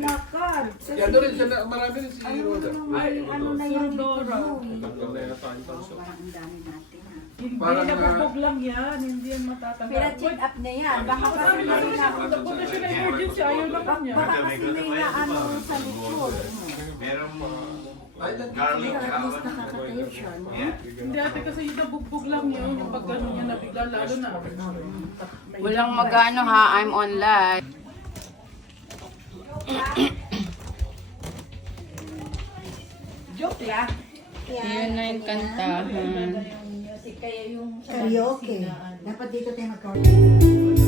nakar. Yan doon rin siya, marami rin si Roda. Ano na yung Dora. Parang ang dami natin ha. Hindi, Parang, nabubog lang yan. Hindi yan matatanggal. Pero check up na yan. Baka kasi may na... Napunta siya na emergency, ayaw na kanya. Baka kasi may na ano sa likod. Merong Pero garlic at least nakakatayo siya, no? Hindi ate kasi yung nabugbog lang yun. Yung pag gano'n niya nabigla, lalo na. Walang magano ha, I'm online. Joke lang. Yun na yung kantahan. Music kaya yung... Karaoke. Dapat dito tayo mag-karaoke.